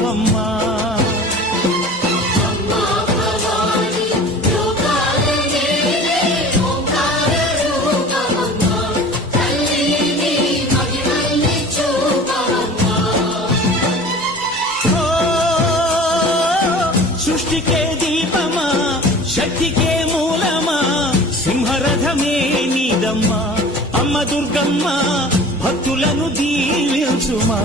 చూపవమ్మా. సృష్టికే దీపమా, శక్తికే మూలమా, సింహరథమే నీదమ్మా. అమ్మ దుర్గమ్మ భక్తులను దీవించుమా.